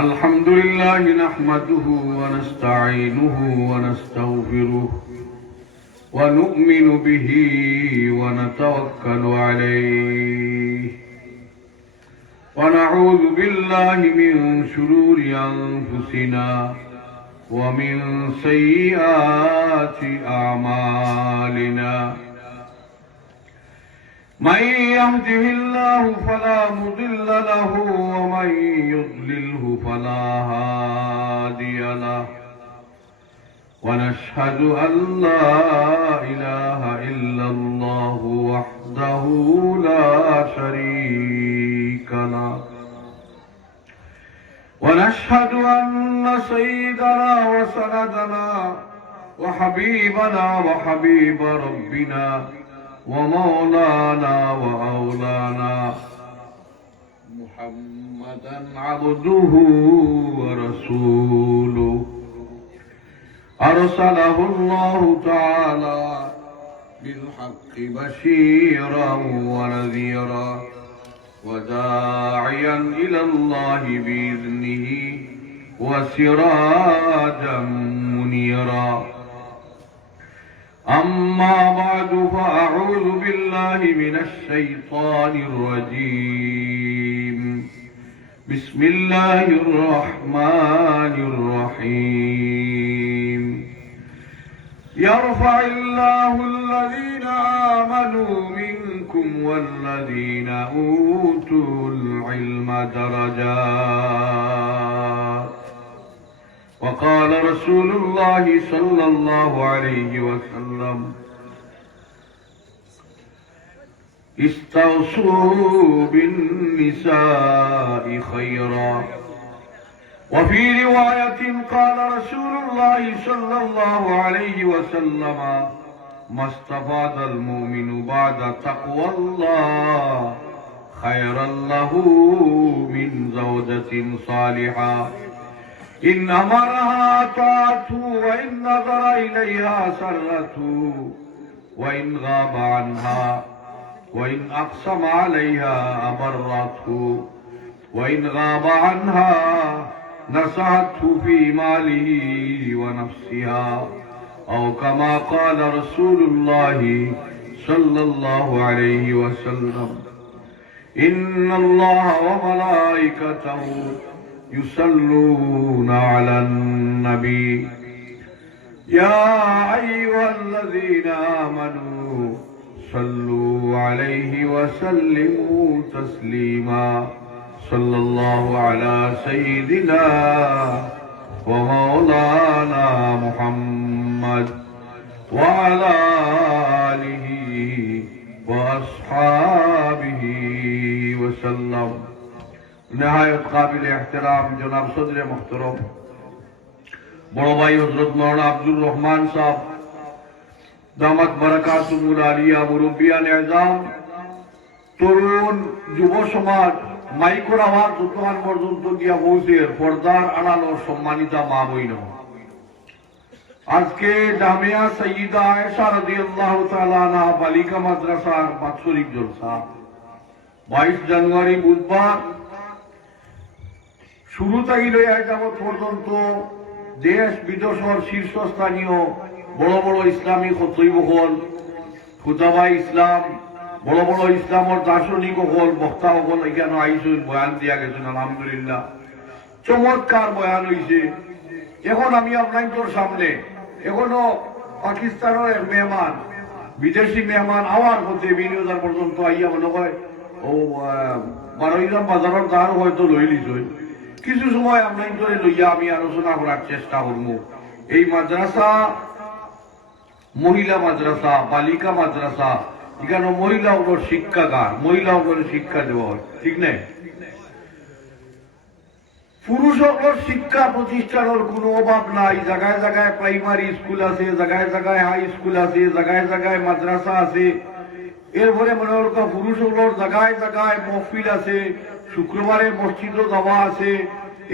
الحمد لله نحمده ونستعينه ونستغفره ونؤمن به ونتوكل عليه ونعوذ بالله من شرور أنفسنا ومن سيئات أعمالنا من يهده الله فلا مضل له ومن يضلله فلا هادي له ونشهد أن لا إله إلا الله وحده لا شريك له ونشهد أن سيدنا وسندنا وحبيبنا وحبيب ربنا ومولانا وأولانا محمدا عبده ورسوله أرسله الله تعالى بالحق بشيرا ونذيرا وداعيا إلى الله بإذنه وسراجا منيرا أما بعد فأعوذ بالله من الشيطان الرجيم بسم الله الرحمن الرحيم يرفع الله الذين آمنوا منكم والذين أوتوا العلم درجات وقال رسول الله صلى الله عليه وسلم استوصوا بالنساء خيرا وفي رواية قال رسول الله صلى الله عليه وسلم ما استفاد المؤمن بعد تقوى الله خيرا له من زوجة صالحة إن أمرها طاعته وإن نظر إليها سرته وإن غاب عنها وإن أقسم عليها أبرته وإن غاب عنها نصحته في ماله ونفسها أو كما قال رسول الله صلى الله عليه وسلم إن الله وملائكته يصلون على النبي يا أيها الذين آمنوا صلوا عليه وسلموا تسليما صلى الله على سيدنا ومولانا محمد وعلى آله وأصحابه وسلم نهایت قابل احترام جناب صدر محترم বড় ভাই হযরত মাওলানা আব্দুর রহমান সাহেব দামাত বারাকাতুহুল আলিয়া মুরব্বিয়ান আযম তরুণ যুব সমাজ মাইক্রো আওয়াজ যতক্ষণ পর্যন্ত গিয়া পৌঁছের পর্দার আড়াল ও সম্মানিতা মা বোন আজকে জামিয়া সাইয়্যিদা আয়েশা রাদিয়াল্লাহু তাআলা আনহা বালিকা মাদ্রাসার বাৎসরিক জলসা 22 জানুয়ারি বুধবার শুরু থেকে লইয়া যাবৎ পর্যন্ত দেশ বিদেশের শীর্ষস্থানীয় বড় বড় ইসলামী খতীবগণ খুতাবাই ইসলাম বড় বড় ইসলামের দার্শনিক হল বক্তা হল এখানে আইসুন বয়ান দিয়া গেছেন আলহামদুলিল্লাহ চমৎকার বয়ান হয়েছে। এখন আমি আপনার সামনে এখনো পাকিস্তানের এক মেহমান বিদেশি মেহমান আওয়ার হতে 20,000 পর্যন্ত আইয়া মনে হয় ও 12 বাজারের দ্বার হয়তো লই লিছই কিছু সময় আমরা ধরে লইয়া আমি আলোচনা করার চেষ্টা করব। এই মাদ্রাসা মহিলা মাদ্রাসা বালিকা মাদ্রাসা এখানে মহিলা ওগুলোর শিক্ষাগার মহিলা ওগুলোর শিক্ষা দেওয়া হয় ঠিক নেই পুরুষ ওগুলোর শিক্ষা প্রতিষ্ঠানের কোনো অভাব নাই। জায়গায় জায়গায় প্রাইমারি স্কুল আছে, জায়গায় জায়গায় হাই স্কুল আছে, জায়গায় জায়গায় মাদ্রাসা আছে। এরপরে মনে হল পুরুষ ওগুলোর জায়গায় জায়গায় মহফিল আছে, শুক্রবারে মসজিদও যাওয়া আছে।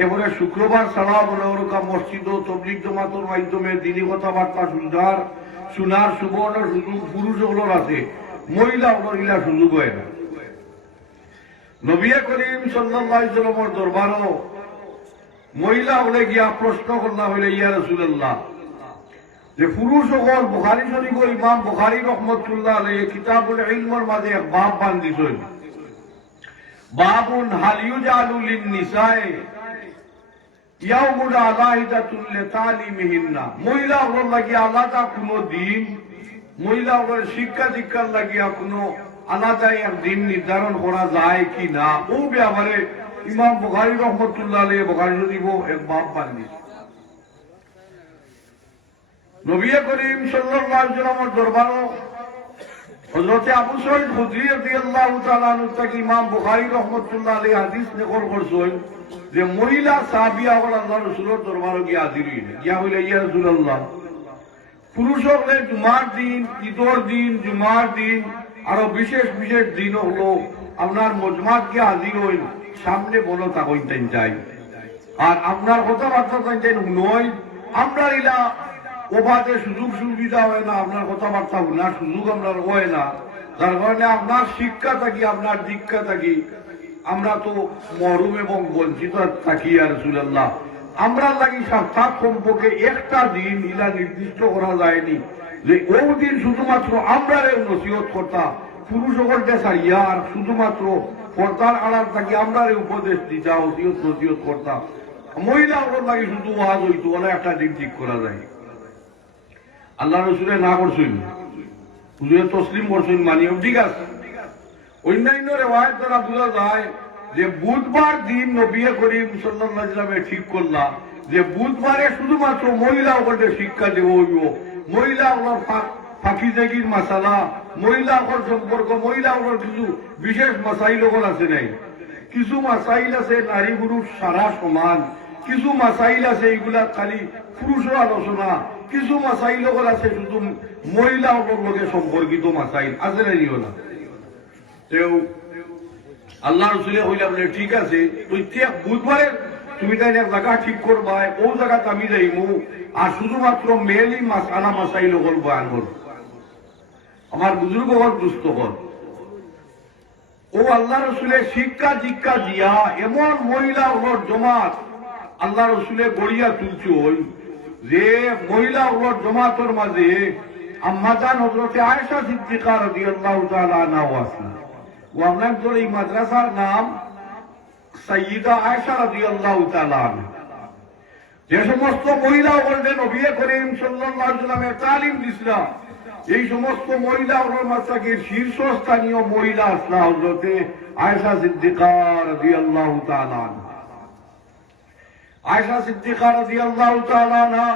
এরপরে শুক্রবার ছাড়া মনে হল মসজিদ ও তবলিগ জমাতের মাধ্যমে দিনী কথাবার্তা শোনার সুবর্ণ সুযোগ পুরুষ ওগুলোর আছে, মহিলা ওগুলোর ইলা সুযোগ হয় না। নবী করিম সাল্লাল্লাহু আলাইহি ওয়াসাল্লামের দরবারও মহিলা হলে গিয়া প্রশ্ন করলা হইলে ইয়া রাসূলুল্লাহ যে পুরুষ সকল বুখারী শরীফ ইমাম বুখারী রহমতুল্লাহ আলাইহি কিতাবুল ইলমের মাঝে এক বাব বান্ধিছেন বাবুন হাল ইউজালু লিন নিসায়ে ইয়াউমুল আলাহিদাতুল লিতালিমিহিন্না মহিলা হল লাগিয়া আলাদা কোনো দিন মহিলা হলের শিক্ষা দীক্ষার লাগিয়া কোনো আলাদা এক দিন নির্ধারণ করা যায় কি না ও ব্যাপারে ইমাম বুখারী রহমতুল্লাহ আলাইহি বুখারী শরীফ এক বাব বান্ধিছেন নবী করিম সাল্লাল্লাহু আলাইহি ওয়াসাল্লামের দরবারে হযরত আবু সাঈদ খুদরী রাদিয়াল্লাহু তাআলা আনহু থেকে ইমাম বুখারী রাহমাতুল্লাহ আলাইহি হাদিস নকল করেছেন যে মহিলা সাহাবিয়া হল আল্লাহর রাসূলের দরবারে গিয়া হাজির হইলেন গিয়া হইলে ইয়া রাসূলুল্লাহ পুরুষ হলে জুমার দিন ঈদের দিন জুমার দিন আরো বিশেষ বিশেষ দিন হলো আপনার মজমাত গিয়া হাজির হইল সামনে বলো তা কইতেন চাই আর আপনার কথাবার্তা কইতেন নয় আমরা ইলা ওভাবে সুযোগ সুবিধা হয় না আপনার কথাবার্তা শোনার সুযোগ আমরা হয় না যার কারণে আপনার শিক্ষা থাকি আপনার দীক্ষা থাকি আমরা তো মহরুম এবং বঞ্চিত থাকি আর রাসূলুল্লাহ আমরা লাগি সাক্ষাৎ সম্পর্কে একটা দিন ইলা নির্দিষ্ট করা যায়নি যে ওই দিন শুধুমাত্র আমরা নসিহত করতা পুরুষ সকলকে ছাড়িয়া আর শুধুমাত্র পর্দার আড়াল থাকি আমরা উপদেশ দিতা নসিহত করতা মহিলা ওর লাগে শুধু ওয়াজ হইতো ওলা একটা দিন ঠিক করা যায় আল্লাহ রসুলে না করছেন হুজুরে তসলিম করছেন মানিও ঠিক আছে অন্যান্য রেওয়ায়েত দ্বারা বোঝা যায় যে বুধবার দিন নবী করিম সাল্লাল্লাহু আলাইহি ওয়াসাল্লাম ঠিক করলাম যে বুধবারে শুধুমাত্র মহিলা ওপরে শিক্ষা দেব হইব মহিলা ওপর ফাঁকিজাগির মাসালা মহিলা ওপর সম্পর্ক মহিলা ওপর কিছু বিশেষ মাসাইল ওপর আছে নাই কিছু মাসাইল আছে নারী পুরুষ সারা সমান কিছু মাসাইল আছে এগুলা খালি পুরুষের আলোচনা কিছু মাসাইল আছে শুধু মহিলা লগে সম্পর্কিত মাসাইল আছে না নিও না আল্লাহ রসুলে হইলাম ঠিক আছে প্রত্যেক বুধবারে তুমি তাই এক জায়গা ঠিক করবা ও জায়গাতে আমি যাইমু আর শুধুমাত্র মেয়েলি মাসালা মাসাইল বয়ান করব আমার বুজুর্গ হল দুস্থ হল ও আল্লাহ রসুলের শিক্ষা দীক্ষা দিয়া এমন মহিলা ওর জমাত আল্লাহ রসুলে গড়িয়া তুলছে ওই যে মহিলা ওর জমাতের মাঝে আম্মাজান হযরতে আয়েশা সিদ্দিকা রাদিয়াল্লাহু তাআলা আনহা আছেন ও আপনার তোর এই মাদ্রাসার নাম সাইয়্যিদা আয়েশা রাদিয়াল্লাহু তাআলা আনহা যে সমস্ত মহিলা ওরদের নবী করিম সাল্লাল্লাহু আলাইহি ওয়াসাল্লামের তালিম দিছিলেন এই সমস্ত মহিলা ওর মাসাকে শীর্ষস্থানীয় মহিলা আসলা হযরতে আয়েশা সিদ্দিকা রাদিয়াল্লাহু তাআলা আনহা আয়েশা সিদ্দিকা রাদিয়াল্লাহু তাআলা আনহা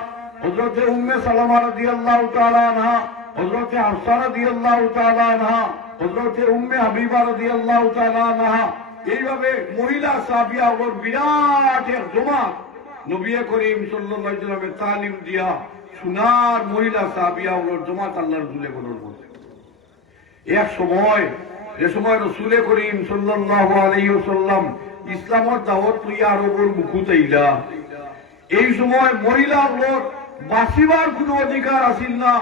হযরতে উম্মে সালামা রাদিয়াল্লাহু তাআলা আনহা হযরতে হাফসা রাদিয়াল্লাহু তাআলা আনহা হযরতে উম্মে হাবিবা রাদিয়াল্লাহু তাআলা আনহা এইভাবে মহিলা সাহাবিয়া ওর বিরাট এক জমাত নবী করিম সাল্লাল্লাহু আলাইহি ওয়াসাল্লামের তালিম দিয়া সুনার মহিলা সাহাবিয়া ওর জমাত আল্লাহর রাসূলে গঠন করতে এক সময় যে সময় রাসূলে করিম সাল্লাল্লাহু আলাইহি ওয়াসাল্লাম ইসলামের দাওয়াত লইয়া আরবের মুখত আইলা এই সময় মহিলা ওর বাঁচিবার কোনো অধিকার আসিল না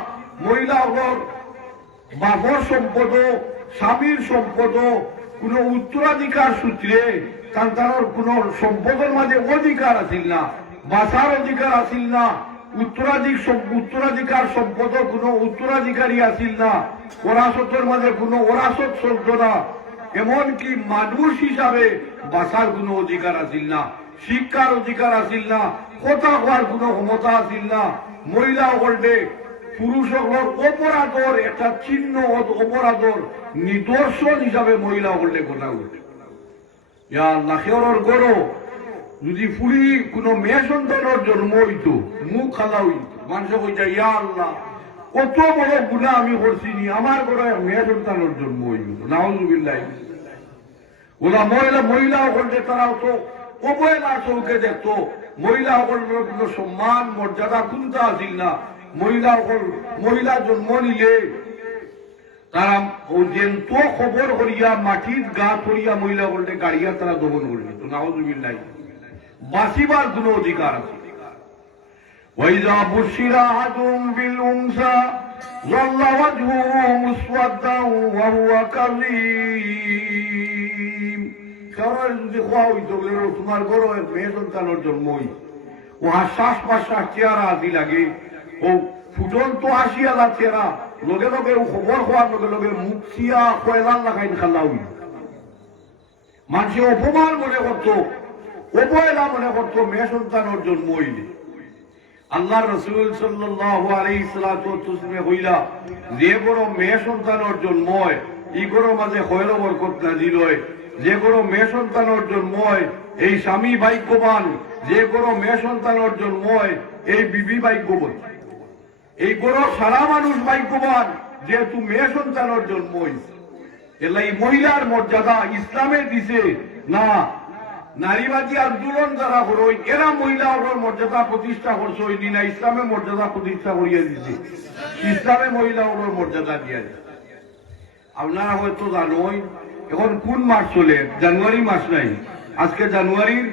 মহিলা ওর বাপর সম্পদ স্বামীর সম্পদ কোন উত্তরাধিকার সূত্রে তার কোন সম্পদের মাঝে অধিকার আসিল না বাঁচার অধিকার আসিল না উত্তরাধিকার সম্পদ কোন উত্তরাধিকারী আসিল না ওরাসতের মাঝে কোন ওরাসত চলত না এমনকি মানুষ হিসাবে বাঁচার কোন অধিকার আসিল না শিক্ষার অধিকার আসিল না কথা হওয়ার কোন ক্ষমতা আসিল না মহিলা ওয়ার্ল্ডে পুরুষের অপরাধর একটা চিহ্ন অপরাধর নিদর্শন হিসাবে মহিলা ওয়ার্ল্ডে কথা উঠে লাখের গড় যদি ফুরি কোন মেয়ে সন্তানের জন্ম হইতো মুখ খালা হইত মানুষ কইতা ইয়া আল্লাহ কত বড় গুনাহ আমি করছিনি আমার ঘরে মেয়ে সন্তানের জন্ম হইত নাউজুবিল্লাহ ওরা মহিলা ওখানে তারা তো অবহেলা চৌকে দেখতো মহিলা সকলের কোনো সম্মান মর্যাদা কোনটা আসিল না মহিলা জন্ম নিলে তারা যেত খবর করিয়া মাটির গা করিয়া মহিলা বলতে গাড়িয়া তারা দমন করিল তো নাউজুবিল্লাহ বাঁচিবার কোন অধিকার আছে ওয়াইযা বুশিরা আহাদুম বিল উনসা যাল্লা ওয়াজহুহু মুসওয়াদ্দান ওয়া হুয়া কাযীম কারোর যদি খোয়া হইতো তোমার বড় মেয়ে সন্তানের জন্মই ও শ্বাস প্রশ্বাস চেহারা আদি লাগে ও ফুটন্ত 80,000 চেহারা লগে লগে খবর হওয়ার লগে লগে মুখ চিয়া কয়লার লাগাইন খাল্লা হইল মানুষে অপমান মনে করতো অবহেলা মনে করতো মেয়ে সন্তানের জন্ম হইলে আল্লাহ রসুল সাল্লাল্লাহু আলাইহি সাল্লামে হইলা যে বড় মেয়ে সন্তানের জন্ম হয় ই গরো মাঝে খয়র বরকত নাজিল হয় যে গরো মেয়ে সন্তানের জন্ম হয় এই স্বামী ভাগ্যবান যে গরো মেয়ে সন্তানের জন্ম হয় এই বিবি ভাগ্যবান এই গরো সারা মানুষ ভাগ্যবান যেহেতু মেয়ে সন্তানের জন্ম হয়েছে এলা এই মহিলার মর্যাদা ইসলামে দিছে না নারীবাদী আন্দোলন যারা হল এরা মহিলা মর্যাদা প্রতিষ্ঠা করছে ওই দিন ইসলামে মর্যাদা প্রতিষ্ঠা করিয়া দিছে ইসলামে মহিলা মর্যাদা দিয়া দিচ্ছে আপনারা হয়তো জানোই এখন কোন মাস চলে জানুয়ারি মাস নাই আজকে জানুয়ারির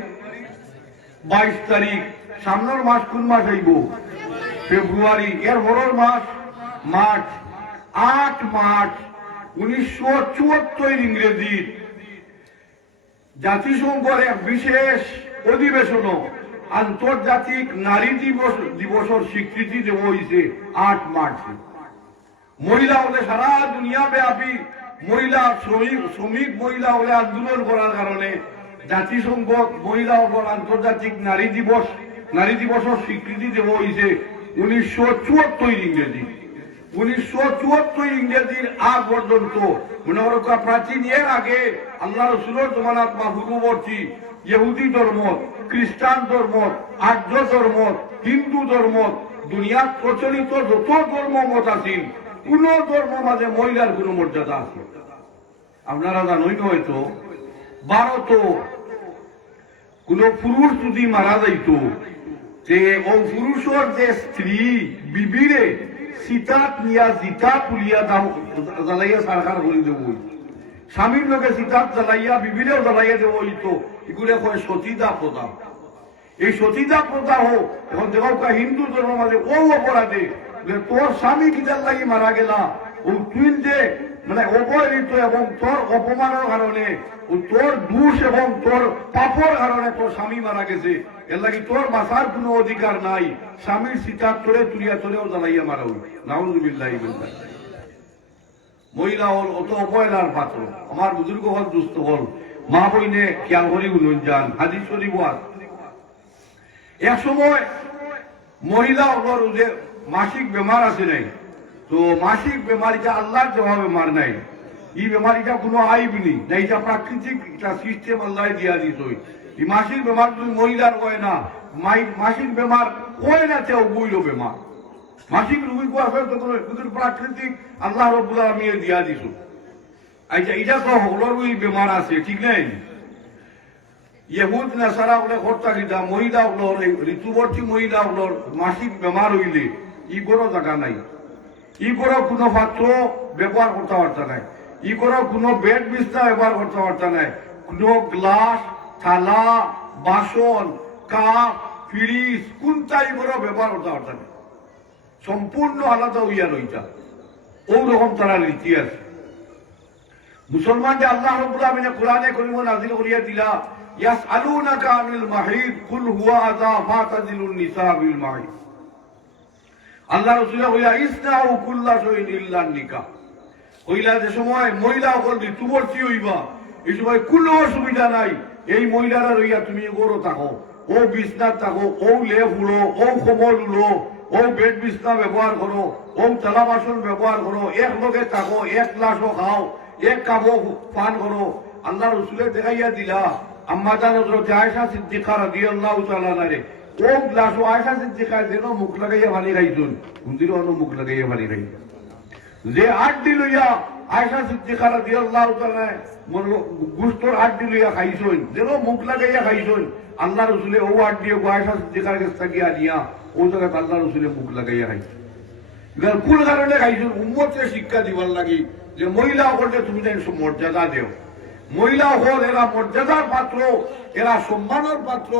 22 তারিখ সামনের মাস কোন মাস আইব ফেব্রুয়ারি এর পরের মাস মার্চ 8 মার্চ 1974 ইংরেজি জাতিসংঘের এক বিশেষ অধিবেশন আন্তর্জাতিক নারী দিবসের স্বীকৃতি দেওয়া হয়েছে 8 মার্চে মহিলা হলে সারা দুনিয়া ব্যাপী মহিলা শ্রমিক মহিলা হলে আন্দোলন করার কারণে জাতিসংঘ মহিলা আন্তর্জাতিক নারী দিবসের স্বীকৃতি দেওয়া হয়েছে 1974 ইংরেজি 1974 ইংরেজির আগ পর্যন্ত মনে করো প্রাচীন এর আগে আল্লাহ রসুলের জমানাত পূর্ববর্তী ইহুদি ধর্ম খ্রিস্টান ধর্ম আর্য ধর্ম হিন্দু ধর্ম দুনিয়ার প্রচলিত যত ধর্ম মত আছে কোন ধর্ম মাঝে মহিলার কোন মর্যাদা আছে আপনারা জানেন হয়তো ভারত কোন পুরুষ যদি মারা যাইত যে ও পুরুষের যে স্ত্রী বিবিরে সীতাত নিয়া জিতা তুলিয়া জ্বালাইয়া সরকার করে দেব স্বামীর লোকে সীতাত জ্বালাইয়া বিবিরেও জ্বালাইয়া দেব হইতো এগুলো কয় সতীদা প্রথা এই সতীদা প্রথা হোক এখন দেখো হিন্দু ধর্ম মাঝে ও অপরাধে তোর স্বামী কিতার লাগি মারা গেলা ও তুই যে মানে অবহেলিত এবং তোর অপমানের কারণে তোর দোষ এবং তোর পাপর কারণে তোর স্বামী মারা গেছে এর লাগি তোর বাঁচার কোনো অধিকার নাই স্বামীর সীতার তোরে তুলিয়া তোরেও জ্বালাইয়া মারা হল নাউজুবিল্লাহ মহিলা হল অত অবহেলার পাত্র আমার বুজুর্গ হল দুস্থ হল মা বইনে খেয়াল করি গুণ যান হাজির শরীফ এক সময় মহিলা হল যে মাসিক বেমার আছে নাই তো মাসিক বেমারিটা আল্লাহর দেওয়া বেমার নাই এই বেমারিটা কোনো আইব নেই না এটা প্রাকৃতিক একটা সিস্টেম আল্লাহ দিয়া দিত এই মাসিক বেমার তুমি মহিলার কয় না মাসিক বেমার কয় না তেও বইল বেমার মাসিক রুগী কোয়াশে তো কোনো প্রাকৃতিক আল্লাহ রব্বুল আলামিন দিয়া দিছ আচ্ছা এটা তো হলর ওই বেমার আছে ঠিক নাই ইহুদ নাসারা বলে কর্তা গিতা মহিলা হলর ঋতুবর্তী মহিলা হলর মাসিক বেমার হইলে ই বড় জায়গা নাই ই বড় কোনো পাত্র ব্যবহার করতে পারত নাই ই বড় কোনো বেড বিছনা ব্যবহার করতে পারত নাই কোনো গ্লাস থালা বাসন কাপ ফ্রিজ কোনটাই বড় ব্যবহার করতে পারত না সম্পূর্ণ আলাদা হইয়া রইতা ওরকম তারা রীতি আছে মুসলমান যে আল্লাহ রাব্বুল আলামিন কোরআনে কারীমে নাযিল করিয়া দিলা ইয়াসআলুনাকা আনিল মাহিদ কুল হুয়া আযা ফাতাজিলুন নিসা বিল মাহিদ আল্লাহ রাসূল কইলা ইসনাউ কুল্লা শাইইন ইল্লা নিকাহ কইলা যে সময় মহিলা হল ঋতুবর্তী হইবা এই সময় কোনো অসুবিধা নাই এই মহিলারা রইয়া তুমি গরো থাকো ও বিছনা থাকো ও লেপ উড়ো ও কম্বল উড়ো ও বেড বিছনা ব্যবহার করো ও থালা বাসন ব্যবহার করো এক লগে থাকো এক গ্লাসও খাও এক কাপও পান করো আল্লাহ রসুলে দেখাইয়া দিলা আম্মা জান হযরত আয়েশা সিদ্দিকা রাদিয়াল্লাহু তাআলা আনহা ও গ্লাসও আয়েশা সিদ্দিকা যেন মুখ লাগাইয়া পানি খাইছুন হুন্দির অন্য মুখ লাগাইয়া পানি খাই যে আড্ডি লইয়া আয়েশা সিদ্দিকা রাদিয়াল্লাহু তাআলা গুস্তর আড্ডি লইয়া খাইছুন যেন মুখ লাগাইয়া খাইছুন আল্লাহ রসুলে ও আড্ডি আয়েশা সিদ্দিকার কাছে গিয়া নিয়া ও জায়গায় আল্লাহ রসুলে মুখ লাগাইয়া খাইছে কোন কারণে খাইছুন উম্মতকে শিক্ষা দিবার লাগি যে মহিলা হলে তুমি মর্যাদা দেও মহিলা হল এরা মর্যাদার পাত্র এরা সম্মানের পাত্র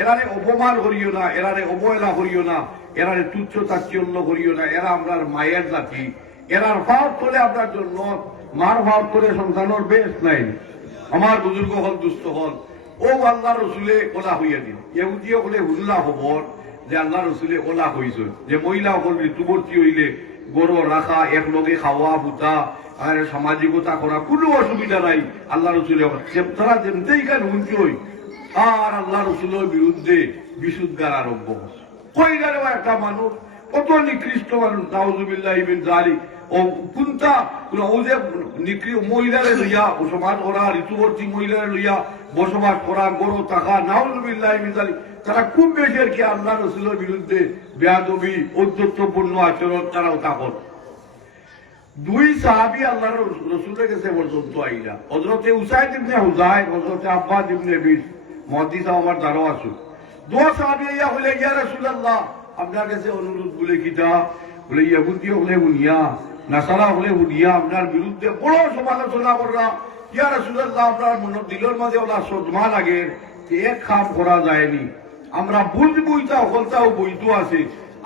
এরারে অপমান করিও না এরারে অবহেলা করিও না এরারে তুচ্ছ তাচ্ছিল্য করিও না এরা আপনার মায়ের জাতি এরার ভাব তোলে আপনার জন্য মার ভাব তোলে সন্তানের বেশ নাই আমার বুজুর্গ হল দুস্থ হল ও আল্লাহ রসুলে ওলা হইয়া দিন এহুদিও বলে হুজলা খবর যে আল্লাহ রসুলে ওলা হইছে যে মহিলা হল ঋতুবর্তী হইলে গরু রাখা একলগে খাওয়া ফুটা আর সামাজিকতা করা কোনো অসুবিধা নাই আল্লাহ রসুলে তারা যেমতেই কেন হুঁচই আর আল্লাহ রসুলের বিরুদ্ধে বিশুদ্ধার আরম্ভ হচ্ছে কই গেল একটা মানুষ কত নিকৃষ্ট মানুষ নাউজুবিল্লাহ ইবিন জালিক ও কোনটা ও যে মহিলারে লইয়া বসবাস করা ঋতুবর্তী মহিলারে লইয়া বসবাস করা গরু টাকা নাউজুবিল্লাহ ইবিন জালিক তারা খুব বেশি আর কি আল্লাহ রসুলের বিরুদ্ধে বেয়াদবি ঔদ্ধত্যপূর্ণ আচরণ তারাও তা করে দুই সাহাবী আল্লাহ রসুলের কাছে পর্যন্ত আইলা হযরতে উসাইদ ইবনে হুযাইর হযরতে আব্বাস ইবনে বিশ মুহাদ্দিস আমার দ্বারা আসুন দো সাহাবী ইয়া হলে ইয়া রাসূলুল্লাহ আপনার কাছে অনুরোধ বলে কিটা বলে ইহুদি হলে হুনিয়া নাসারা হলে হুনিয়া আপনার বিরুদ্ধে বড় সমালোচনা কররা ইয়া রাসূলুল্লাহ আপনার মন দিলের মাঝে ওলা সদমা লাগে এক কাম করা যায়নি আমরা বুঝবইতা হলতাও বইতো আছে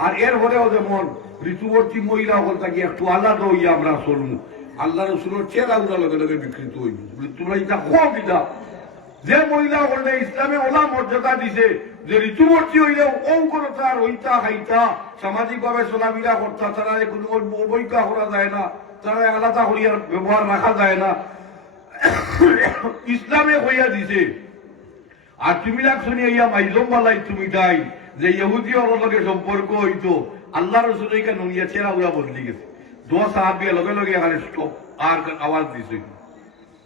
আর এর পরেও যেমন ঋতুবর্তী মহিলা হল তাকে একটু আলাদা হইয়া আমরা চলবো আল্লাহ রসুলের চেহারা গুলা লগে লগে বিকৃত হইব তোমরা এটা খুব ইটা যে মহিলা হলে ইসলামে ওলা মর্যাদা দিছে যে ঋতুবর্তী হইলেও ঔকরতা রইতা খাইতা সামাজিক ভাবে চলাফেরা করতা তারা কোনো অবৈজ্ঞা করা যায় না তারা আলাদা করিয়ার ব্যবহার রাখা যায় না ইসলামে হইয়া দিছে আর তুমি লাগছনি ইয়া মাইজম বালাই তুমি তাই যে ইহুদি লগে সম্পর্ক হইতো আল্লাহ রসুল নুনিয়া চেরা উড়া বদলি গেছে দোয়া সাহাবিয়া লগে লগে এখানে স্টপ আর আওয়াজ দিছে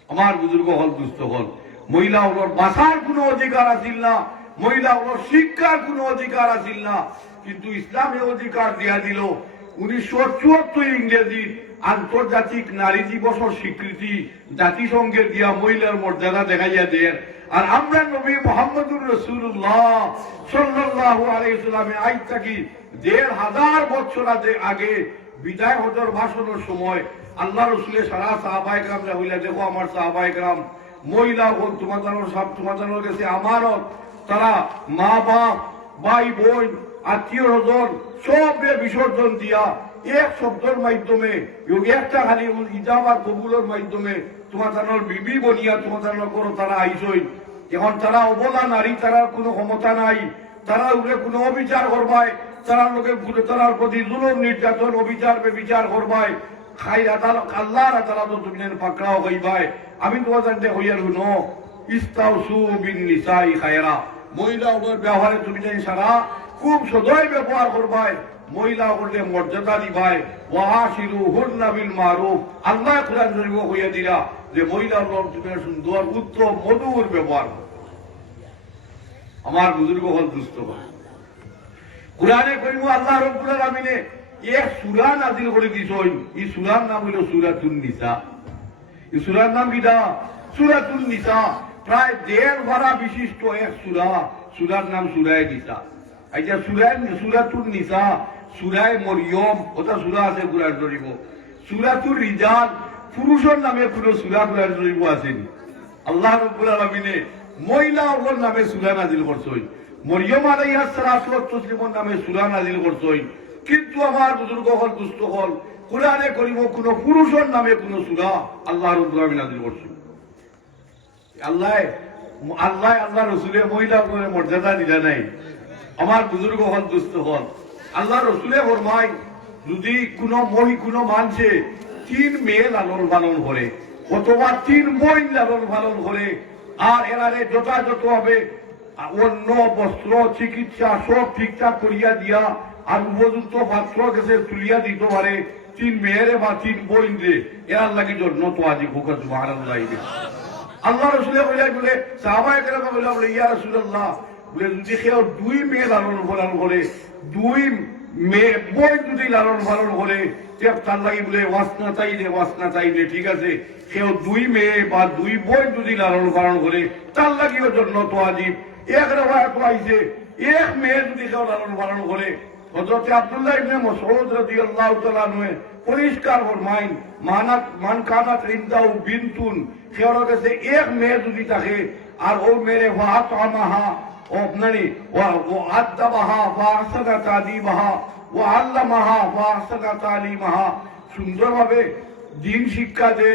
আমার বুজুর্গ হল দুস্থ হল মহিলা হলোর বাসার কোনো অধিকার আছিল না মহিলা হলোর শিক্ষার কোনো অধিকার আছিল না কিন্তু ইসলামে অধিকার দিয়া দিল 1974 ইংরেজি আন্তর্জাতিক নারী দিবসের স্বীকৃতি জাতিসংঘের দিয়া মহিলার মর্যাদা দেখাইয়া দেন আর আমরা নবী মুহাম্মদুর রাসূলুল্লাহ সাল্লাল্লাহু আলাইহি ওয়াসাল্লামে আজ থেকে 1500 বছর আগে বিদায় হজর ভাষণের সময় আল্লাহ রসুলের সারা সাহাবায়ে কেরামরা হইলা দেখো আমার সাহাবায়ে কেরাম মহিলা হল তোমাদের কাছে আমানত তারা মা বাপ ভাই বোন আত্মীয় স্বজন সবে বিসর্জন দিয়া এক শব্দের মাধ্যমে একটা খালি ইজাব আর কবুলের মাধ্যমে তোমাদের বিবি বনিয়া তোমাদের করো তারা আইসই এখন তারা অবলা নারী তারার কোনো ক্ষমতা নাই তারা উপরে কোনো অবিচার করবায় তারা লোকে তারার প্রতি জুলুম নির্যাতন অবিচার বেবিচার করবায় খাই আল্লাহর তারা তো তুমি পাকড়াও হইবাই আমি তোমাদের হইয়ার শুনো ইস্তাউসু বিন নিসাই খায়রা মহিলা ওদের ব্যবহারে তুমি জানি সারা খুব সদয় ব্যবহার করবাই মহিলা করলে মর্যাদা দিবাই ওয়াশিরু হুন্না বিল মারুফ আল্লাহ কোরআন শরীফ হইয়া দিলা যে মহিলা তুমি সুন্দর উত্তম মধুর ব্যবহার আমার বুজুর্গ হল দুস্থ কোরআনে কইব আল্লাহ রাব্বুল আলামিনে এক সূরা নাযিল করে দিছই এই সূরার নাম হইল সূরাতুন নিসা এই সূরার নাম কিটা সূরাতুন নিসা প্রায় 1.5 পারা বিশিষ্ট এক সূরা সূরার নাম সূরায়ে নিসা আচ্ছা সূরাতুন নিসা সূরায়ে মরিয়ম ওটা সূরা আছে কোরআন শরীফে সূরাতুর রিজাল পুরুষের নামে পুরো সূরা কোরআন শরীফে আছে আল্লাহ রাব্বুল আলামিনে মহিলা ওর নামে সূরা নাযিল করছই মরিয়ম আলাইহিস সালাতু ওয়াস তাসলিমের নামে সূরা নাযিল করছই কিন্তু আমার বুজুর্গ হল দুস্থ হল কোরআনে করিম কোন পুরুষের নামে কোন সূরা আল্লাহ রাব্বুল আলামিন নাযিল করছেন আল্লাহ রসুলের মহিলার মর্যাদা দিলা নাই আমার বুজুর্গ হল দুস্থ হল আল্লাহ রসুলে ফরমায় যদি কোনো মানুষে 3 মেয়ে লালন পালন করে অথবা 3 বোন লালন পালন করে আর এরারে যথাযথ হবে অন্য বস্ত্র চিকিৎসা সব ঠিকঠাক করিয়া দিয়া আর উপযুক্ত পাত্র কাছে তুলিয়া দিতে পারে 3 মেয়েরে বা 3 বোন রে এরার লাগি জন্য তো আজি খুকা সুবহানাল্লাহ আল্লাহ রসুলে বলে সাহাবায়ে কেরাম বলে ইয়া রাসূলুল্লাহ বলে যদি কেউ 2 মেয়ে লালন পালন করে 2 মেয়ে বোন যদি লালন পালন করে তার লাগি বলে ওয়াসনা চাইলে ঠিক আছে কেউ 2 মেয়ে বা 2 বোন যদি লালন পালন করে তার লাগিও জন্য তো আজিব এক রেওয়ায়াত আইছে এক মেয়ে যদি কেউ লালন পালন করে হযরত আব্দুল্লাহ ইবনে মাসউদ রাদিয়াল্লাহু তাআলা আনহু পরিষ্কার ফরমাইন মান কানাত ইনদাউ বিনতুন কেউর কাছে এক মেয়ে যদি থাকে আর ও মেরে ফাতামাহা ও আপনানি ও আদাবাহা ফাহসানা তাদিবাহা ও আল্লামাহা ফাহসানা তালিমাহা সুন্দরভাবে দিন শিক্ষা দে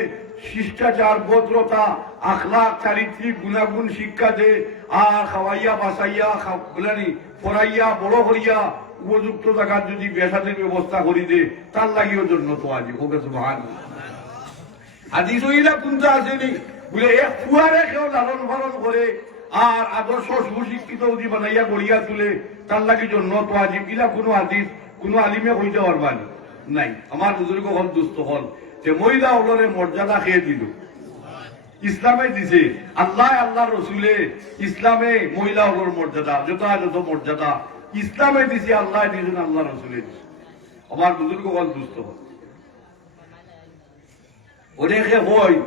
শিষ্টাচার, ভদ্রতা, আখলাক, চারিত্রিক গুণাগুণ শিক্ষা দে, আর খাওয়াইয়া বাসাইয়া পড়াইয়া বড় করিয়া উপযুক্ত জায়গার যদি বেসাদের ব্যবস্থা করি দে, তার লাগিও জন্য তো আজি ওকে সুবহান। হাদিস হইলা কোনটা আসেনি বলে এক ফুয়ারে কেউ লালন পালন করে আর আদর্শ সুশিক্ষিত যদি বানাইয়া গড়িয়া তুলে, তার লাগি জন্য তো আজি ইলা কোনো হাদিস কোনো আলিমে কইতে পারবা নাই। আমার বুজুর্গ হল, দুস্থ হল, যে মহিলা হলরে মর্যাদা খেয়ে দিল, ইসলামে দিছে আল্লাহ, আল্লাহ রসুলে ইসলামে মহিলা হলর মর্যাদা, যথাযথ মর্যাদা ইসলামে দিছে, আল্লাহ দিয়েছেন, আল্লাহ রসুলে দিছে। আমার বুজুর্গ হল, দুস্থ হল, অনেকে হয়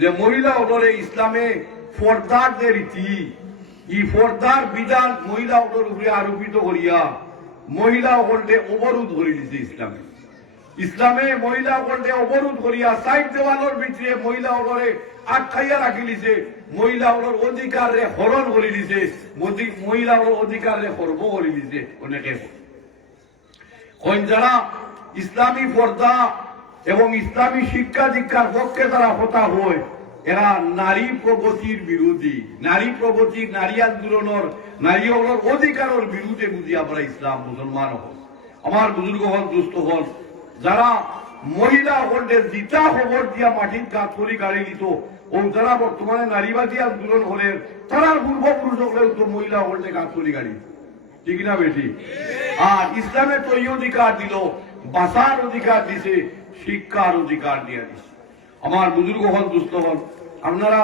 যে মহিলা হলরে ইসলামে পর্দার যে রীতি, এই পর্দার বিধান মহিলা হলর উপরে আরোপিত করিয়া মহিলা হলটে অবরোধ করে দিছে ইসলামে। ইসলামে মহিলা হলটে অবরোধ করিয়া সাইড দেওয়ানোর ভিতরে মহিলা হলরে আটকাইয়া রাখি দিছে, মহিলা হলর অধিকারে হরণ করে দিছে, মহিলা হলর অধিকারে হরব করে দিছে। অনেকে যারা ইসলামী পর্দা এবং ইসলামী শিক্ষা দীক্ষার পক্ষে তারা হতা হয়, এরা নারী প্রগতির বিরোধী, নারী প্রগতির, নারী আন্দোলনের, নারী হলর অধিকারের বিরুদ্ধে বুঝি আমরা ইসলাম মুসলমান হল। আমার বুজুর্গ হল, দুস্থ হল, যারা মহিলা হলদের জিতা খবর দিয়া মাটির গাছ করি গাড়ি দিত, ও যারা বর্তমানে নারীবাদী আন্দোলন হলেন, তারা পূর্বপুরুষ হলেও তো মহিলা হলদে গাছ করি গাড়ি, ঠিক না বেশি? আর ইসলামে তো এই অধিকার দিল, বাসার অধিকার দিছে, শিক্ষার অধিকার দিয়ে দিছে। আমার বুজুর্গ হল, দুস্থ হল, আপনারা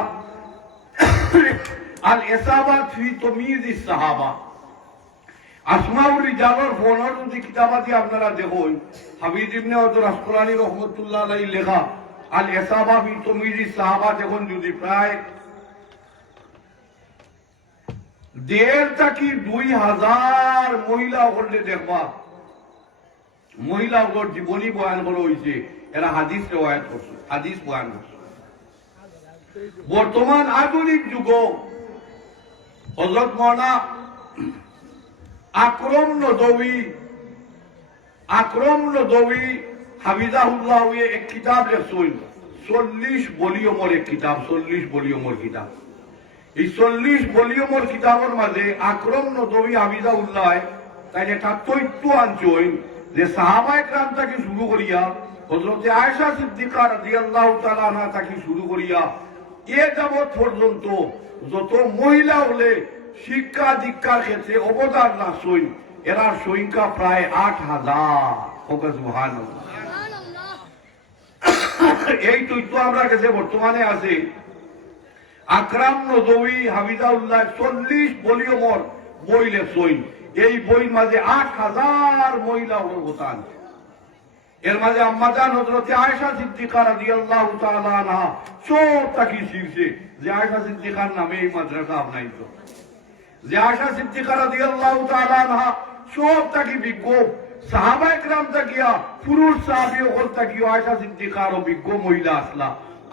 আল ইসাবাত ফি তামিজ সাহাবা, আসমাউল রিজালের ফোনের যদি কিতাবাদি আপনারা দেখুন, হাবিব ইবনে হযরত আসকালানী রাহমাতুল্লাহ আলাইহি লেখা আল ইসাবা ফি তামিজ সাহাবা দেখুন, যদি প্রায় 1.5 থেকে 2,000 মহিলা হলে দেখবা, মহিলা হল জীবনী বয়ান করা হয়েছে, এরা হাদিস রেওয়ায়াত করছে, হাদিস বয়ান করছে। বর্তমান আধুনিক যুগ হযরত মাওলানা আকরম নদভী হাফিজাহুল্লাহ এক কিতাব লেখছেন, 40 ভলিউমের এক কিতাব, 40 ভলিউমের কিতাব। এই 40 ভলিউমের কিতাবের মাঝে আকরম নদভী হাফিজাহুল্লাহ তাই একটা তথ্য আনছেন যে সাহাবায়ে কেরাম থেকে শুরু করিয়া হযরত আয়েশা সিদ্দিকা রাদিয়াল্লাহু তাআলা আনহা থেকে শুরু করিয়া এ যাবৎ পর্যন্ত যত মহিলা হলে শিক্ষা দীক্ষার ক্ষেত্রে অবদান রাখছেন, এরার সংখ্যা প্রায় 8,000। এই তথ্য আমরা কাছে বর্তমানে আছে। আকরাম নদভী হাফিজাহুল্লাহ 40 ভলিউমের বই লেখছেন, এই বইয়ের মাঝে 8,000 মহিলা অবদান। এর মাঝে আম্মাজান হযরত আয়েশা সিদ্দিকা রাদিয়াল্লাহু তাআলা আনহা সব তাকি শীর্ষে, যে আয়েশা সিদ্দিকার নামে এই মাদ্রাসা আপনাইতো, যে আয়েশা সিদ্দিকা রাদিয়াল্লাহু তাআলা আনহা সব তাকি বিজ্ঞ, সাহাবায়ে কেরাম তাকিয়া পুরুষ সাহাবী হল তাকিয়া আয়েশা সিদ্দিকার বিজ্ঞ মহিলা আসলা।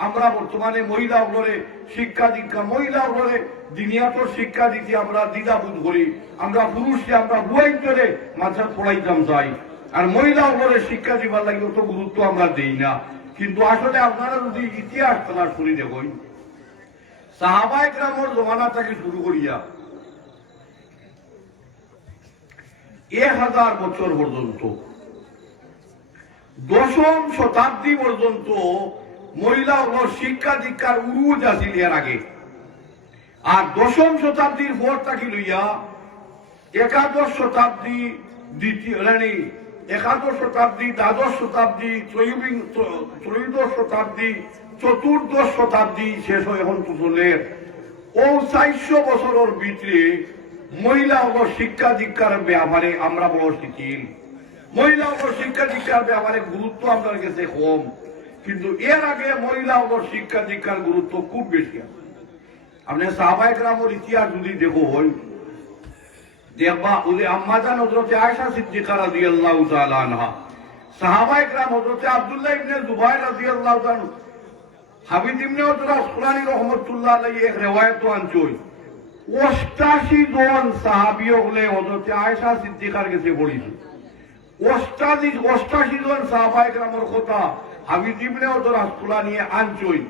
আমরা বর্তমানে মহিলা হলরে শিক্ষা দীক্ষা, মহিলা হলরে দুনিয়াতর শিক্ষা দিতে আমরা দ্বিধাবোধ করি, আমরা পুরুষকে আমরা বুয়াই করে মাদ্রাসা পড়াইতাম চাই, আর মহিলা হলরে শিক্ষা দিবার লাগে অত গুরুত্ব আমরা দেই না। কিন্তু আসলে আপনারা যদি ইতিহাস তালাশ করি দেখুন, সাহাবায়ে কেরামের জমানা থেকে শুরু করিয়া 1000 বছর পর্যন্ত, 10ম শতাব্দী পর্যন্ত মহিলা হল শিক্ষা দীক্ষার উরুজ আছিল এর আগে। আর 10ম শতাব্দীর পর থাকি লইয়া 11দশ শতাব্দী, একাদশ শতাব্দী, দ্বাদশ শতাব্দী, ত্রয়োদশ শতাব্দী, চতুর্দশ শতাব্দী শেষ হয় এখন পুতুলের ও 400 বছরের ভিতরে মহিলা হল শিক্ষা দীক্ষার ব্যাপারে আমরা বড় শিথিল, মহিলা হল শিক্ষা দীক্ষার ব্যাপারে গুরুত্ব আপনার কাছে কম। কিন্তু এর আগে মহিলা হল শিক্ষা দীক্ষার গুরুত্ব খুব বেশি আছে। আপনি সাহাবায়ে কেরামের ইতিহাস যদি দেখুন, দেখবা ওই আম্মাজান হযরত আয়েশা সিদ্দিকা রাদিয়াল্লাহু তাআলা আনহা, সাহাবায়ে কেরাম হযরত আব্দুল্লাহ ইবনে জুবাইর রাদিয়াল্লাহু তাআলা, হাবিব ইবনে হযরত আসকালানী রাহমাতুল্লাহ আলাইহি এক রিওয়ায়াত আনছেন, 88 জন সাহাবী হলে হযরত আয়েশা সিদ্দিকার কাছে পড়িছে। 88 জন সাহাবায়ে কেরামের কথা হাফিজ ইবনে ওদর আসকুলানিয়ে আনছই।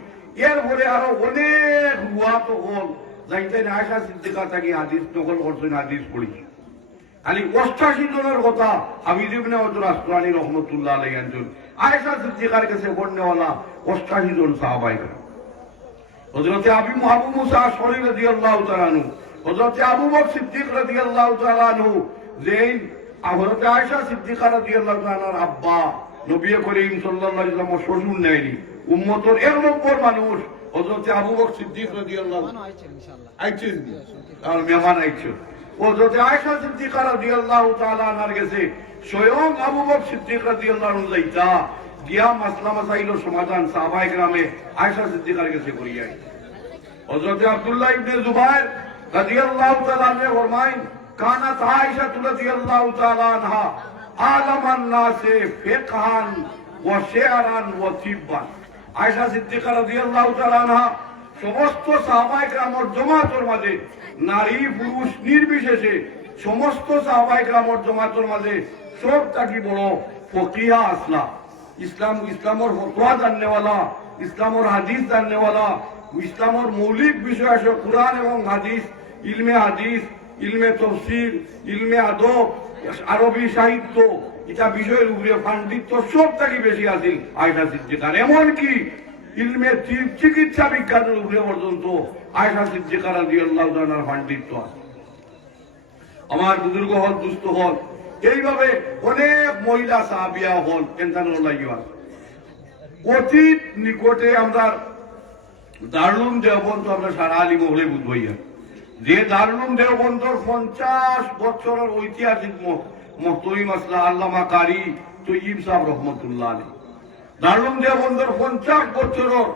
এরপরে আরো অনেক রুয়াত হল যাইতে আয়েশা সিদ্দিকা তাকে হাদিস নকল করছেন, হাদিস পড়েছি। খালি 88 জনের কথা হাফিজ ইবনে ওদর আসকুলানি রহমতুল্লাহ আলাইহি আনছেন। আয়েশা সিদ্দিকার কাছে বর্ণেওয়ালা 88 জন সাহাবায়ে কেরাম। হযরতে আবু মুসা আশআরী রাদিয়াল্লাহু তাআলা আনহু, হযরতে আবু বকর সিদ্দিক রাদিয়াল্লাহু তাআলা আনহু, যেই হযরতে আয়েশা সিদ্দিকা রাদিয়াল্লাহু তাআলার আব্বা নবী করিম সাল্লাল্লাহু আলাইহি ওয়াসাল্লাম শ্বশুর নেয়নি, উম্মতের 1 নম্বর মানুষ হযরতে আবু বকর সিদ্দিক রাদিয়াল্লাহু আইছেন, আর মেহমান আইছেন। হযরতে আয়েশা সিদ্দিকা রাদিয়াল্লাহু তাআলা আনহার কাছে স্বয়ং আবু বকর সিদ্দিক রাদিয়াল্লাহু আনহু যাইতা গিয়া মাসলা মাসাইলের সমাধান সাহাবায়ে কেরামে আয়েশা সিদ্দিকার কাছে করিয়া। হযরতে আব্দুল্লাহ ইবনে জুবাইর রাদিয়াল্লাহু তাআলা আনহু ফরমায়েন, কানাত আয়েশা রাদিয়াল্লাহু তাআলা আনহা আলামান নাসে ফিকহান ওয়া শি'রান ওয়া তিব্বান। আয়েশা সিদ্দিকা রাদিয়াল্লাহু তাআলা আনহা সমস্ত সাহাবায়ে কেরামের জামাতের মাঝে, নারী পুরুষ নির্বিশেষে সমস্ত সাহাবায়ে কেরামের জামাতের মাঝে সব থাকি বড় ফকিহা আসলা, ইসলামের ফতোয়া জাননেওয়ালা, ইসলামের হাদিস জাননেওয়ালা, ইসলামের মৌলিক বিষয় আছে কুরআন এবং হাদিস, ইলমে হাদিস, ইলমে তাফসীর, ইলমে আদব, আরবি সাহিত্য, এটা বিষয়ের উপরে পাণ্ডিত্য সব থেকে বেশি আছে আয়েশা সিদ্দিকার। এমনকি ইলমে চিকিৎসা বিজ্ঞানের উপরে পর্যন্ত আয়েশা সিদ্দিকা রাদিয়াল্লাহু তাআলার পাণ্ডিত্য আছে। আমার বুজুর্গ হল, দুস্থ হল, এইভাবে অনেক মহিলা সাহাবিয়া হল এনতানোর লাগিয়া। অতীত নিকটে আমরা দারুল দেওবন্দ আমরা সারা আলী মহলে বুঝবইয়া, যে দারুল দেওবন্দর 50 বছরের ঐতিহাসিক মহতমি মাসলা আল্লামা কারি তৈয়ব সাহেব রহমতুল্লাহ আলী। দারুল দেওবন্দর 50 বছরের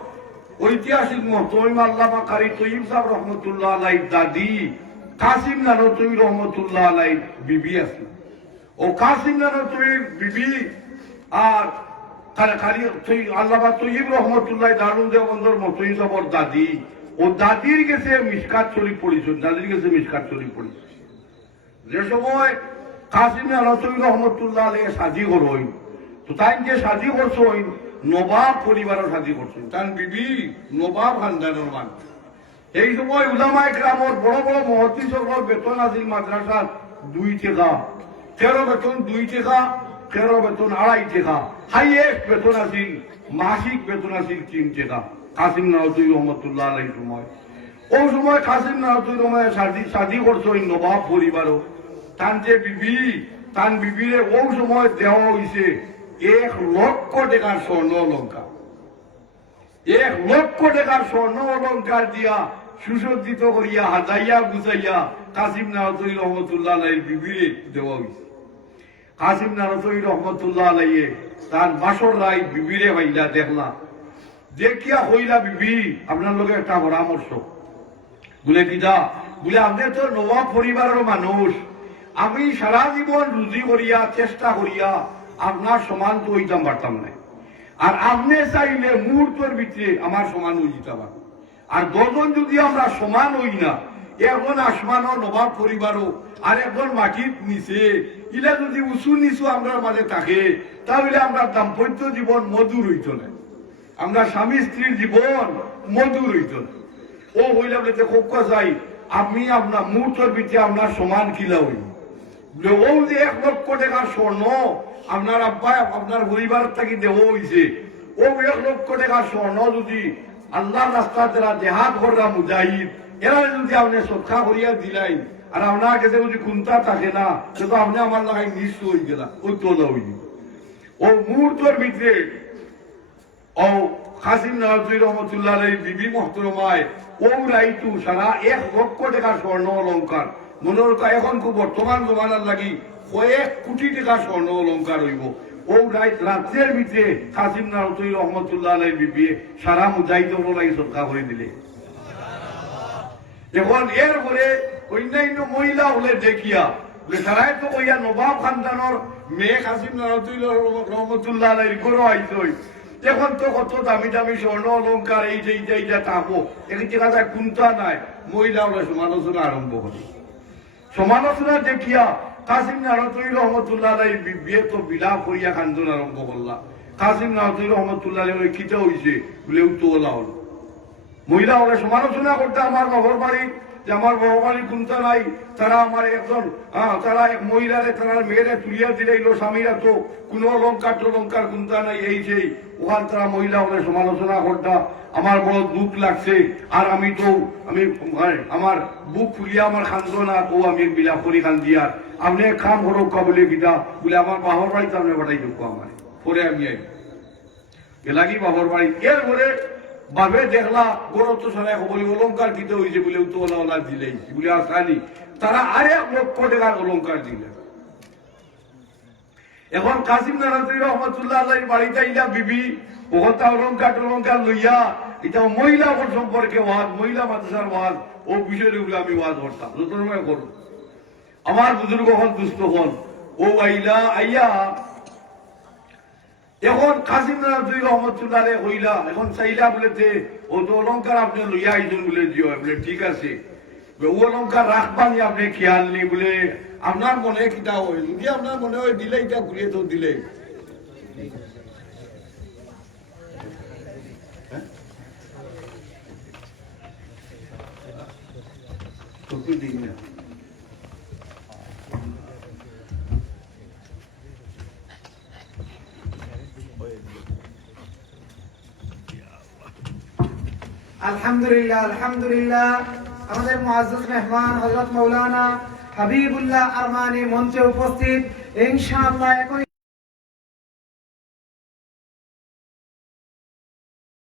ঐতিহাসিক মহতমি আল্লামা কারি তৈয়ব সাহেব রহমতুল্লাহ আলাই দাদি কাসিম নানতুই রহমতুল্লাহ আলাই বিবি আছে। ও কাসিম নানতুই বিবি আর আল্লামা তৈয়ব রহমতুল্লাহ দারুল দেওবন্দর মহতমি সাহেবের দাদি, ও দাদির গেছে মিশকাত শরীফ পড়েছেন, দাদির গেছে মিশকাত শরীফ পড়েছেন। যে সময় কাসিম নানতুই রহমতুল্লাহ আলাই সাজি করইন, তো তাই যে সাজি করছেন নবাব পরিবারের সাজি করছেন, তার বিবি নবাব খানদানের মানুষ। এই সময় উলামায়ে কেরামের বড় বড় মুহাদ্দিসের বেতন আছিল মাদ্রাসাত 2 টাকা, 13 বেতন 2 টাকা, 13 বেতন 2.5 টাকা, হাইয়েস্ট বেতন আছিল মাসিক বেতন আছিল 3 টাকা। কাসিম নানতুই রহমতুল্লাহ আলাইহির সময়, ওই সময় কাসিম নানতুই রহমতুল্লাহ সাজি করছেন নবাব পরিবারও। তান যে বিবি, তান বিবিরে ওই সময় দেওয়া হয়েছে 1 লক্ষ টাকার স্বর্ণ অলঙ্কার। 1 লক্ষ টাকার স্বর্ণ অলঙ্কার দিয়া সুসজ্জিত করিয়া হাজাইয়া গুছাইয়া কাসিম নানতুই রহমতুল্লাহ আলাইহির বিবিরে দেওয়া হয়েছে। কাসিম নানতুই রহমতুল্লাহ আলাইহি তার বাসর রাই বিবিরে ভাইলা দেখলা, দেখিয়া হইলা বিবি আপনার লোকের একটা পরামর্শ, বলে কিটা, বলে আপনি তো নবাব পরিবারের মানুষ, আমি সারা জীবন রুজি করিয়া চেষ্টা করিয়া আপনার সমান তো হইতাম পারতাম না, আর আপনি চাইলে মুহূর্তের ভিতরে আমার সমান হয়ে যেতে পারেন। আর 10 জন যদি আমরা সমান হই না, এখন আসমানও নবাব পরিবারও আর এখন মাটির নিচে, ইলা যদি উঁচু নিচু আমরা মাঝে থাকে, তাহলে আমরা দাম্পত্য জীবন মধুর হইত না, আমরা স্বামী স্ত্রীর জীবন মধুর হইত না। ও হইলা বলে খুব চাই আমি আপনার মুহূর্তের ভিতরে আপনার সমান কিলা হইল। ও যে 1 লক্ষ টাকার স্বর্ণ আপনার আব্বা আপনার পরিবার থেকে দেওয়া হয়েছে, ও 1 লক্ষ টাকার স্বর্ণ যদি আল্লাহ রাস্তা যারা জেহাদ করা মুজাহিদ এরা যদি আপনি সৎকা করিয়া দিলাই, আর আপনার কাছে যদি কুন্তা থাকে না, সে তো আপনি আমার লাগাই নিশ্চয় হয়ে গেলা, ওই তোলা হইল। ও মুহূর্তের ভিতরে ও কাসিম নানতুই রহমতুল্লাহ আলাইহির বিবি মহতরমায় ও রাইতু সারা 1 লক্ষ টাকার স্বর্ণ অলঙ্কার, মনে হতো এখন খুব বর্তমান জমানার লাগি কয়েক কোটি টাকার স্বর্ণ অলঙ্কার হইব। ও রাত্রের ভিতরে কাসিম নানতুই রহমতুল্লাহ আলাইহির বিবি সারা মুজাহিদের লাগি সদকা করে দিলে। এখন এরপরে অন্যান্য মহিলা হলে দেখিয়া সারাই তো কইয়া নবাব খানদানোর মেয়ে কাসিম নানতুই রহমতুল্লাহ আলাইহির ঘরও আইসই, এখন তো কত দামি দামি স্বর্ণ অলঙ্কার এইটা তাপো এখন জায়গা কুন্তা নাই, মহিলা হলে সমালোচনা আরম্ভ করে। সমালোচনা দেখিয়া কাসিম নানতুই রহমতুল্লাহ আলাইহির বিয়ে তো বিলাপ করিয়া কান্দন আরম্ভ করলা। কাসিম নাওয়াতুর রহমতুল্লাহ আলাইহি কিতা হইছে বলে উত্তলা হল মহিলা ওরা সমালোচনা করতে আমার বাবার বাড়ি যে আমার বাবা বাড়ির কোনটা নাই তারা আমার একজন তারা এক মহিলারে তারা মেয়েরে তুলিয়া দিলাইলো স্বামীরা তো কোনো অলঙ্কার কোনটা নাই এই সেই ওখান তারা মহিলা ওরা সমালোচনা করতা আমার বড় দুঃখ লাগছে আর আমি আমার বুক ফুলিয়া আমার খান্দ না ও আমি বিলাপ করি খান দিয়ার আপনি খাম হরক্কা বলে গীতা বলে আমার বাবার বাড়িতে আপনি পাঠাই যোগ্য আমার পরে আমি গেলাগি বাবার বাড়ি এর পরে বাবে দেখলা গরত সারা বলি অলঙ্কার দিতে হয়েছে বলে উত্তলা দিলেই বলে আসানি তারা আর 1 লক্ষ টাকার অলঙ্কার দিলে এখন কাসিম নানাতুরি রহমতুল্লাহ আলাইহির বাড়িতে আইলা বিবি ওটা অলঙ্কার লইয়া এটা মহিলা সম্পর্কে ওয়াজ মহিলা মাদ্রাসার ওয়াজ ও বিষয়ের উপরে আমি ওয়াজ করতাম যতটুকু করো আমার বুজুর্গ হল দুস্থ হল ও আইয়া এখন কাসিম নানাতুরি রহমতুল্লাহ হইলা এখন চাইলা বলেছে ও তো অলঙ্কার আপনি লইয়া আইছেন বলে দিও বলে ঠিক আছে ও অলঙ্কার রাখবানি আপনি খেয়াল নেই বলে আপনার মনে কিটা হয় যদি আপনার মনে হয় দিলে এটা ঘুরিয়ে তো দিলে দিন না আলহামদুলিল্লাহ আমাদের মুআজ্জাজ মেহমান হযরত মাওলানা হাবিবুল্লাহ আরমানি মঞ্চে উপস্থিত ইনশাআল্লাহ এখন